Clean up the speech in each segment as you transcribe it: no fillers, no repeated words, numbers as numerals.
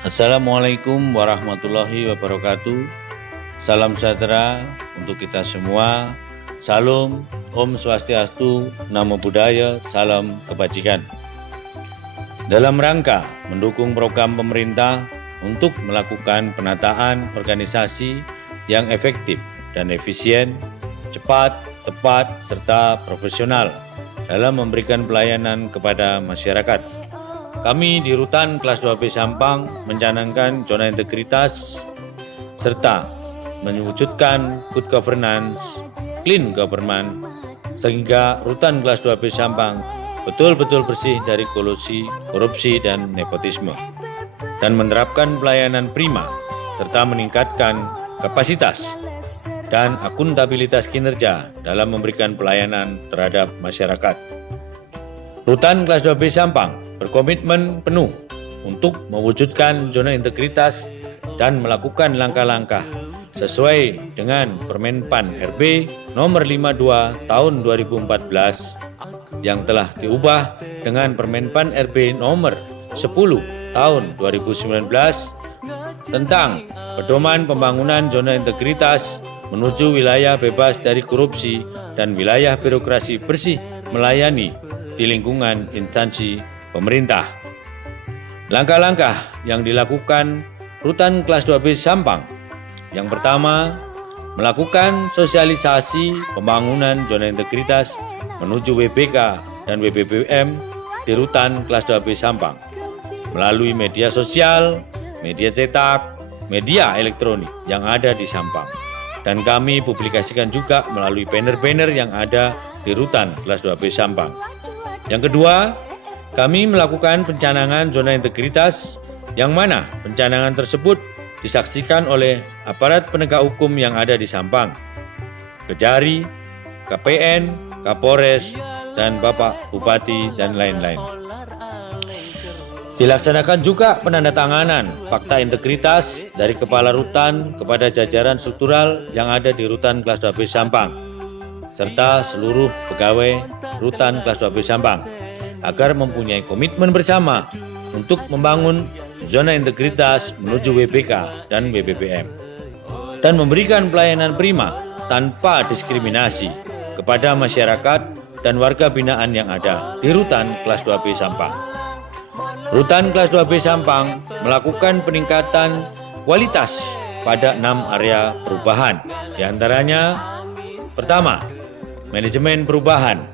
Assalamualaikum warahmatullahi wabarakatuh. Salam sejahtera untuk kita semua. Salam, Om Swastiastu, Namo Buddhaya, salam kebajikan. Dalam rangka mendukung program pemerintah untuk melakukan penataan organisasi yang efektif dan efisien, cepat, tepat, serta profesional dalam memberikan pelayanan kepada masyarakat, kami di Rutan Kelas 2B Sampang mencanangkan zona integritas serta mewujudkan good governance, clean government, sehingga Rutan Kelas 2B Sampang betul-betul bersih dari kolusi, korupsi, dan nepotisme, dan menerapkan pelayanan prima serta meningkatkan kapasitas dan akuntabilitas kinerja dalam memberikan pelayanan terhadap masyarakat. Rutan Kelas 2B Sampang berkomitmen penuh untuk mewujudkan zona integritas dan melakukan langkah-langkah sesuai dengan Permenpan RB nomor 52 tahun 2014 yang telah diubah dengan Permenpan RB nomor 10 tahun 2019 tentang pedoman pembangunan zona integritas menuju wilayah bebas dari korupsi dan wilayah birokrasi bersih melayani di lingkungan instansi pemerintah. Langkah-langkah yang dilakukan Rutan Kelas 2B Sampang. Yang pertama, melakukan sosialisasi pembangunan zona integritas menuju WBK dan WBBM di Rutan Kelas 2B Sampang melalui media sosial, media cetak, media elektronik yang ada di Sampang. Dan kami publikasikan juga melalui banner-banner yang ada di Rutan Kelas 2B Sampang. Yang kedua, kami melakukan pencanangan zona integritas yang mana pencanangan tersebut disaksikan oleh aparat penegak hukum yang ada di Sampang, Kejari, KPN, Kapolres, dan Bapak Bupati, dan lain-lain. Dilaksanakan juga penandatanganan fakta integritas dari Kepala Rutan kepada jajaran struktural yang ada di Rutan Kelas 2B Sampang, serta seluruh pegawai Rutan Kelas 2B Sampang, agar mempunyai komitmen bersama untuk membangun zona integritas menuju WBK dan WBBM, dan memberikan pelayanan prima tanpa diskriminasi kepada masyarakat dan warga binaan yang ada di Rutan Kelas 2B Sampang. Rutan Kelas 2B Sampang melakukan peningkatan kualitas pada 6 area perubahan, diantaranya pertama, manajemen perubahan.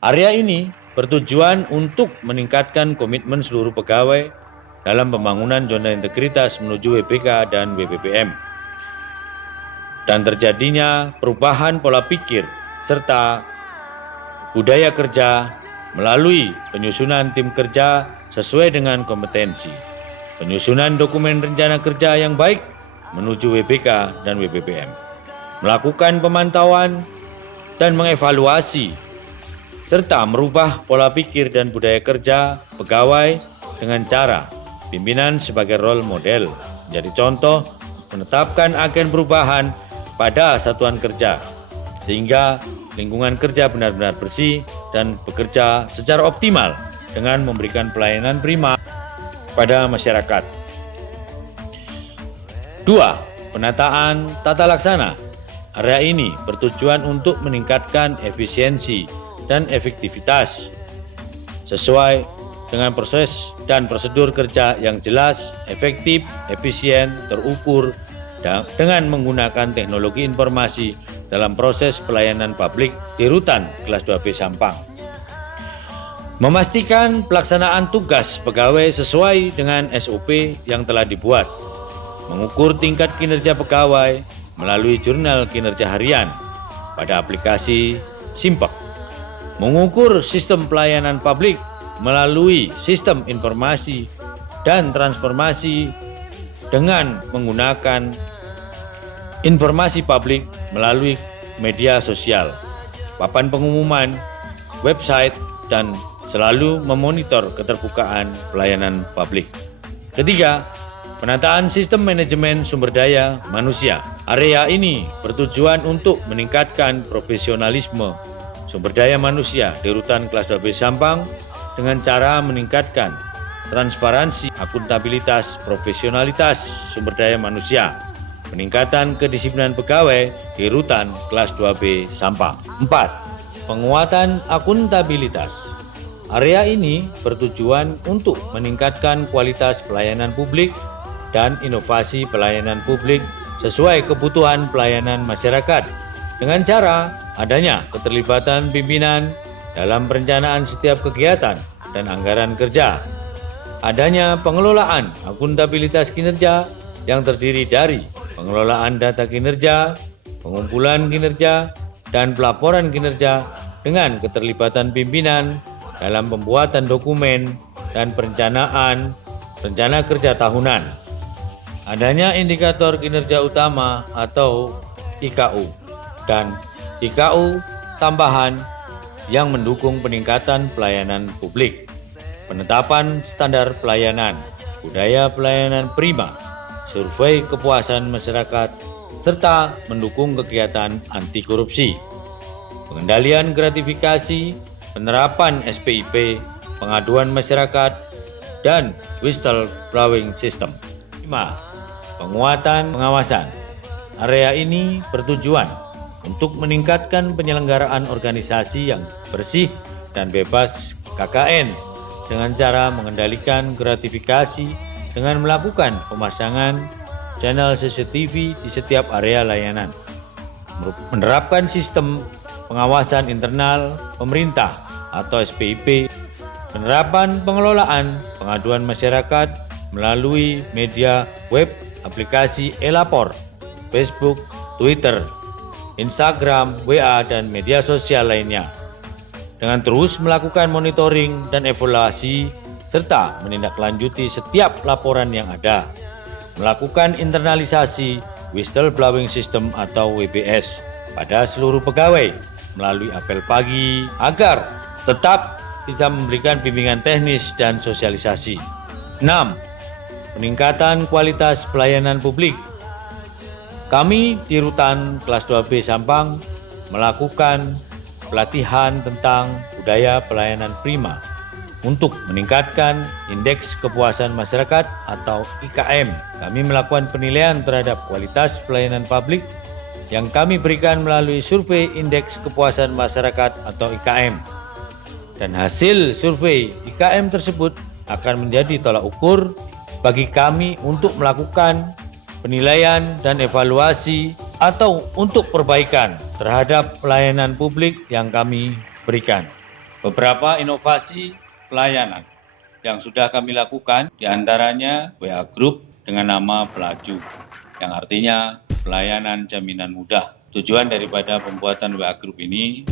Area ini bertujuan untuk meningkatkan komitmen seluruh pegawai dalam pembangunan zona integritas menuju WBK dan WBBM, dan terjadinya perubahan pola pikir serta budaya kerja melalui penyusunan tim kerja sesuai dengan kompetensi, penyusunan dokumen rencana kerja yang baik menuju WBK dan WBBM, melakukan pemantauan dan mengevaluasi, serta merubah pola pikir dan budaya kerja pegawai dengan cara pimpinan sebagai role model, menjadi contoh, menetapkan agen perubahan pada satuan kerja, sehingga lingkungan kerja benar-benar bersih dan bekerja secara optimal dengan memberikan pelayanan prima pada masyarakat. 2. Penataan tata laksana. Area ini bertujuan untuk meningkatkan efisiensi dan efektivitas sesuai dengan proses dan prosedur kerja yang jelas, efektif, efisien, terukur, dan dengan menggunakan teknologi informasi dalam proses pelayanan publik di Rutan Kelas 2B Sampang. Memastikan pelaksanaan tugas pegawai sesuai dengan SOP yang telah dibuat, mengukur tingkat kinerja pegawai melalui jurnal kinerja harian pada aplikasi Simpek, mengukur sistem pelayanan publik melalui sistem informasi dan transformasi dengan menggunakan informasi publik melalui media sosial, papan pengumuman, website, dan selalu memonitor keterbukaan pelayanan publik. Ketiga, penataan sistem manajemen sumber daya manusia. Area ini bertujuan untuk meningkatkan profesionalisme sumber daya manusia di Rutan Kelas 2B Sampang dengan cara meningkatkan transparansi, akuntabilitas, profesionalitas sumber daya manusia, peningkatan kedisiplinan pegawai di rutan kelas 2B Sampang. 4. Penguatan akuntabilitas. Area ini bertujuan untuk meningkatkan kualitas pelayanan publik dan inovasi pelayanan publik sesuai kebutuhan pelayanan masyarakat dengan cara adanya keterlibatan pimpinan dalam perencanaan setiap kegiatan dan anggaran kerja, adanya pengelolaan akuntabilitas kinerja yang terdiri dari pengelolaan data kinerja, pengumpulan kinerja, dan pelaporan kinerja dengan keterlibatan pimpinan dalam pembuatan dokumen dan perencanaan rencana kerja tahunan. Adanya indikator kinerja utama atau IKU dan IKU tambahan yang mendukung peningkatan pelayanan publik, penetapan standar pelayanan, budaya pelayanan prima, survei kepuasan masyarakat, serta mendukung kegiatan anti korupsi, pengendalian gratifikasi, penerapan SPIP, pengaduan masyarakat, dan whistleblowing system. 5. Penguatan pengawasan. Area ini bertujuan untuk meningkatkan penyelenggaraan organisasi yang bersih dan bebas KKN dengan cara mengendalikan gratifikasi dengan melakukan pemasangan channel CCTV di setiap area layanan, menerapkan sistem pengawasan internal pemerintah atau SPIP, penerapan pengelolaan pengaduan masyarakat melalui media web, aplikasi e-lapor, Facebook, Twitter, Instagram, WA, dan media sosial lainnya, dengan terus melakukan monitoring dan evaluasi serta menindaklanjuti setiap laporan yang ada, melakukan internalisasi whistleblowing system atau WBS pada seluruh pegawai melalui apel pagi agar tetap bisa memberikan bimbingan teknis dan sosialisasi. 6. Peningkatan kualitas pelayanan publik. Kami di Rutan Kelas 2B Sampang melakukan pelatihan tentang budaya pelayanan prima untuk meningkatkan indeks kepuasan masyarakat atau IKM. Kami melakukan penilaian terhadap kualitas pelayanan publik yang kami berikan melalui survei indeks kepuasan masyarakat atau IKM. Dan hasil survei IKM tersebut akan menjadi tolak ukur bagi kami untuk melakukan penilaian dan evaluasi atau untuk perbaikan terhadap pelayanan publik yang kami berikan. Beberapa inovasi pelayanan yang sudah kami lakukan diantaranya WA Group dengan nama Pelaju, yang artinya pelayanan jaminan mudah. Tujuan daripada pembuatan WA Group ini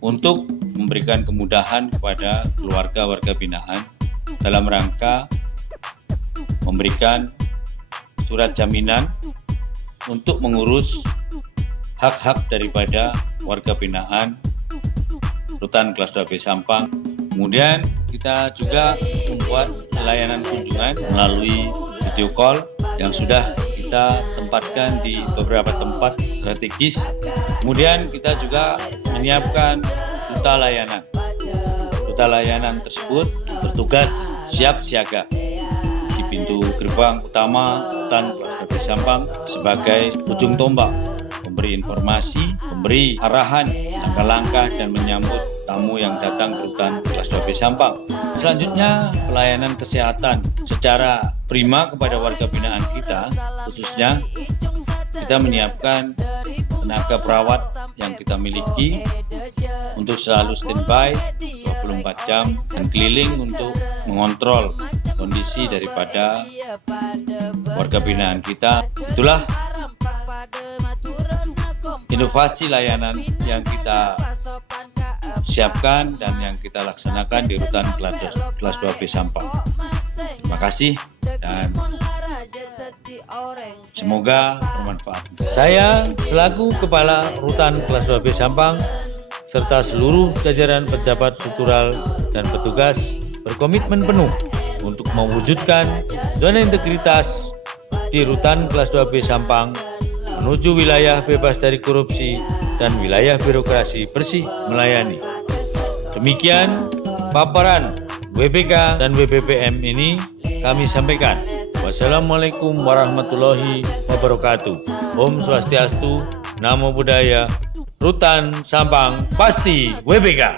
untuk memberikan kemudahan kepada keluarga warga binaan dalam rangka memberikan surat jaminan untuk mengurus hak-hak daripada warga binaan Rutan Kelas 2B Sampang. Kemudian kita juga membuat layanan kunjungan melalui video call yang sudah kita tempatkan di beberapa tempat strategis. Kemudian kita juga menyiapkan duta layanan. Duta layanan tersebut bertugas siap siaga di pintu gerbang utama Rutan Kelas 2B Sampang sebagai ujung tombak, memberi informasi, memberi arahan, langkah-langkah, dan menyambut tamu yang datang ke Rutan Kelas 2B Sampang. Selanjutnya, pelayanan kesehatan secara prima kepada warga binaan kita, khususnya kita menyiapkan tenaga perawat yang kita miliki untuk selalu standby 24 jam dan keliling untuk mengontrol kondisi daripada warga binaan kita. Itulah inovasi layanan yang kita siapkan dan yang kita laksanakan di Rutan Kelas 2B Sampang. Terima kasih dan semoga bermanfaat. Saya selaku Kepala Rutan Kelas 2B Sampang serta seluruh jajaran pejabat struktural dan petugas berkomitmen penuh untuk mewujudkan zona integritas di Rutan Kelas 2B Sampang menuju wilayah bebas dari korupsi dan wilayah birokrasi bersih melayani. Demikian paparan WBK dan WBPM ini kami sampaikan. Wassalamualaikum warahmatullahi wabarakatuh. Om Swastiastu, Namo Buddhaya, Rutan Sampang pasti WBK.